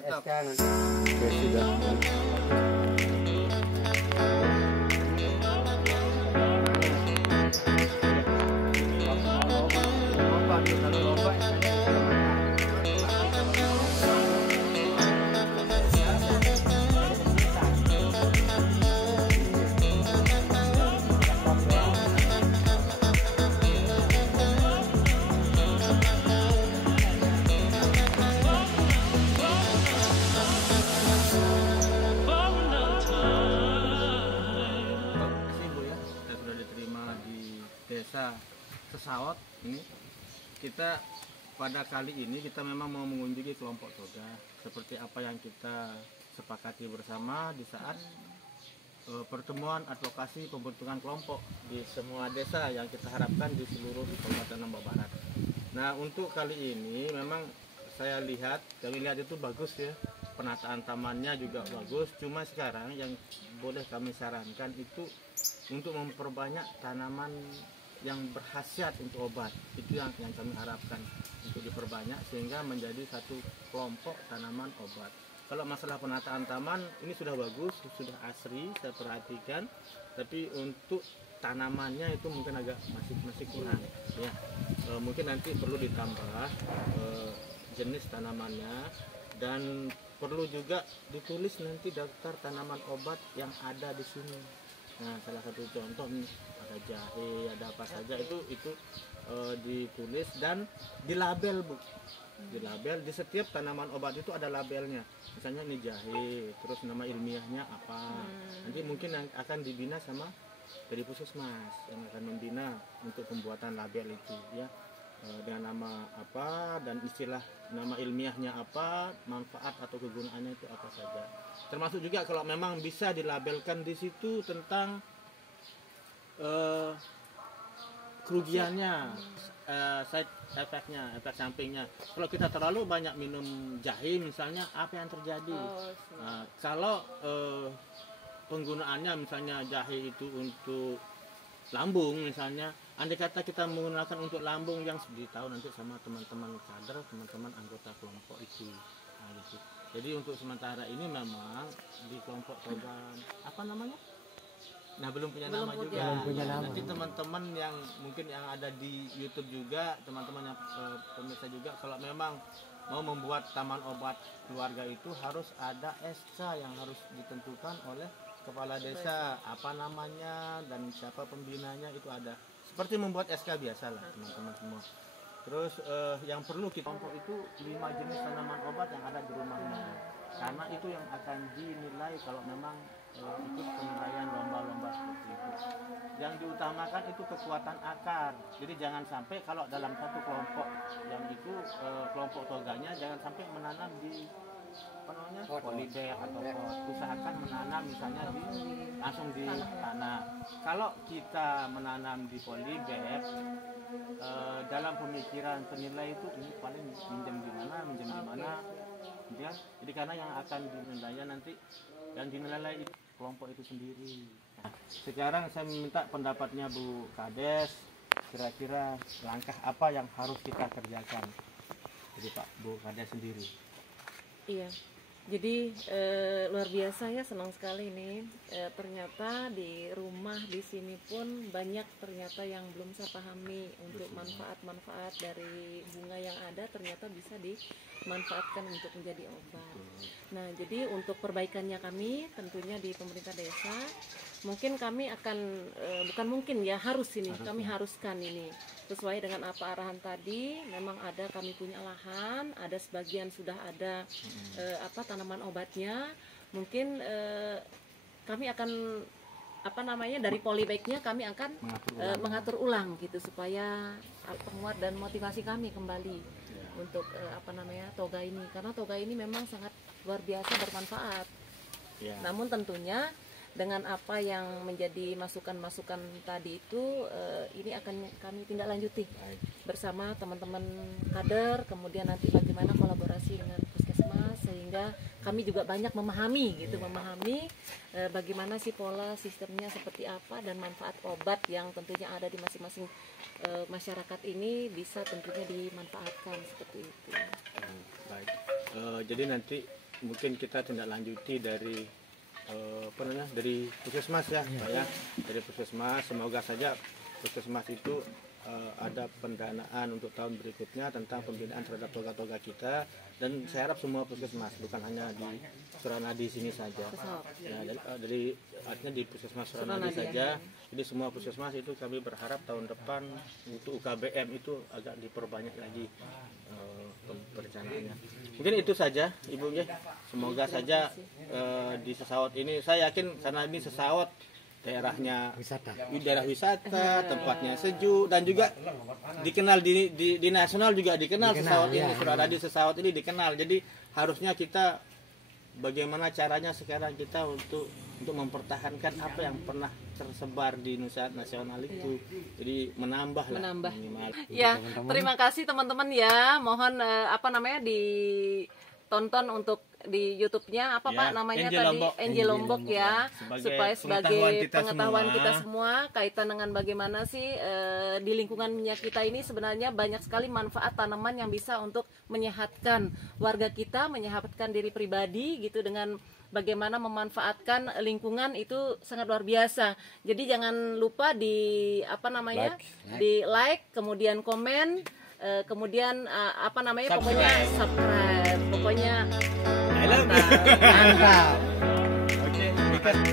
SK nanti. Oke, sudah. Desa Sesawot ini kita pada kali ini kita memang mau mengunjungi kelompok toga seperti apa yang kita sepakati bersama di saat pertemuan advokasi pembentukan kelompok di semua desa yang kita harapkan di seluruh Kabupaten Lombok Barat. Nah, untuk kali ini memang kami lihat itu bagus ya, penataan tamannya juga bagus, cuma sekarang yang boleh kami sarankan itu untuk memperbanyak tanaman yang berkhasiat untuk obat. Itu yang kami harapkan untuk diperbanyak sehingga menjadi satu kelompok tanaman obat. Kalau masalah penataan taman ini sudah bagus, sudah asri saya perhatikan, tapi untuk tanamannya itu mungkin agak masih kurang ya. Mungkin nanti perlu ditambah jenis tanamannya, dan perlu juga ditulis nanti daftar tanaman obat yang ada di sini. Nah, salah satu contoh nih, ada jahe, ada apa saja itu ditulis dan dilabel, Bu. Dilabel di setiap tanaman obat itu ada labelnya. Misalnya ini jahe, terus nama ilmiahnya apa. Nanti mungkin akan dibina sama dari Puskesmas yang akan membina untuk pembuatan label itu ya. Dengan nama apa dan istilah nama ilmiahnya apa, manfaat atau kegunaannya itu apa saja. Termasuk juga kalau memang bisa dilabelkan di situ tentang kerugiannya, side efeknya, efek sampingnya. Kalau kita terlalu banyak minum jahe misalnya, apa yang terjadi? Nah, kalau penggunaannya misalnya jahe itu untuk lambung misalnya, andai kata kita menggunakan untuk lambung yang tahu nanti sama teman-teman kader, teman-teman anggota kelompok itu. Nah, gitu. Jadi untuk sementara ini memang di kelompok toga apa namanya? Nah, belum punya nama juga. Belum punya nama. Nanti teman-teman yang mungkin yang ada di YouTube juga, teman-teman yang pemirsa juga, kalau memang mau membuat taman obat keluarga itu harus ada SK yang harus ditentukan oleh kepala desa, apa namanya dan siapa pembinanya itu ada. Seperti membuat SK biasa lah teman-teman semua. Terus yang perlu kita kelompok itu 5 jenis tanaman obat yang ada di rumahnya. Karena itu yang akan dinilai kalau memang ikut penilaian lomba-lomba seperti itu. Yang diutamakan itu kekuatan akar. Jadi jangan sampai kalau dalam satu kelompok yang itu kelompok toganya jangan sampai menanam di polybag atau pot. Usahakan menanam misalnya langsung di tanah. Kalau kita menanam di polybag, dalam pemikiran penilai itu ini paling minjem di mana, ya. Jadi karena yang akan dinilai nanti yang dinilai kelompok itu sendiri. Nah, sekarang saya minta pendapatnya Bu Kades, kira-kira langkah apa yang harus kita kerjakan? Jadi Pak Bu Kades sendiri. Iya, jadi luar biasa ya, senang sekali nih. Ternyata di rumah di sini pun banyak ternyata yang belum saya pahami untuk manfaat-manfaat dari bunga yang ada, ternyata bisa dimanfaatkan untuk menjadi obat. Nah, jadi untuk perbaikannya kami tentunya di pemerintah desa, mungkin kami akan bukan mungkin ya, harus ini, kami haruskan ini sesuai dengan apa arahan tadi. Memang ada, kami punya lahan, ada sebagian sudah ada tanaman obatnya. Mungkin kami akan dari polybagnya kami akan mengatur ulang gitu supaya penguat dan motivasi kami kembali untuk toga ini, karena toga ini memang sangat luar biasa bermanfaat. Namun tentunya dengan apa yang menjadi masukan-masukan tadi itu ini akan kami tindak lanjuti bersama teman-teman kader, kemudian nanti bagaimana kolaborasi dengan Puskesmas sehingga kami juga banyak memahami bagaimana sih pola sistemnya seperti apa dan manfaat obat yang tentunya ada di masing-masing masyarakat ini bisa tentunya dimanfaatkan seperti itu. Baik. Jadi nanti mungkin kita tindak lanjuti dari dari puskesmas ya Pak ya, dari puskesmas. Semoga saja puskesmas itu ada pendanaan untuk tahun berikutnya tentang pembinaan terhadap toga-toga kita, dan saya harap semua puskesmas, bukan hanya di Suranadi sini saja ya, dari artinya di puskesmas Suranadi saja. Jadi semua puskesmas itu kami berharap tahun depan untuk UKBM itu agak diperbanyak lagi perencanaannya. Mungkin itu saja Ibu ya. Semoga saja di Sesawat ini, saya yakin karena ini Sesawat daerah wisata, tempatnya sejuk, dan juga dikenal di nasional juga dikenal Sesawat ini, Suranadi Sesawat ini dikenal. Jadi harusnya kita bagaimana caranya sekarang kita untuk mempertahankan apa yang pernah tersebar di Nusa Nasional itu. Jadi menambah. Minimal. Ya, terima kasih teman-teman ya. Mohon ditonton untuk di YouTube-nya apa ya, Pak namanya Angel tadi Lombok. Angel Lombok ya, supaya sebagai pengetahuan kita semua semua kaitan dengan bagaimana sih di lingkungan minyak kita ini sebenarnya banyak sekali manfaat tanaman yang bisa untuk menyehatkan warga kita, menyehatkan diri pribadi gitu, dengan bagaimana memanfaatkan lingkungan itu sangat luar biasa. Jadi jangan lupa di di like, kemudian komen, kemudian pokoknya subscribe, pokoknya I love you. mantap. Oke.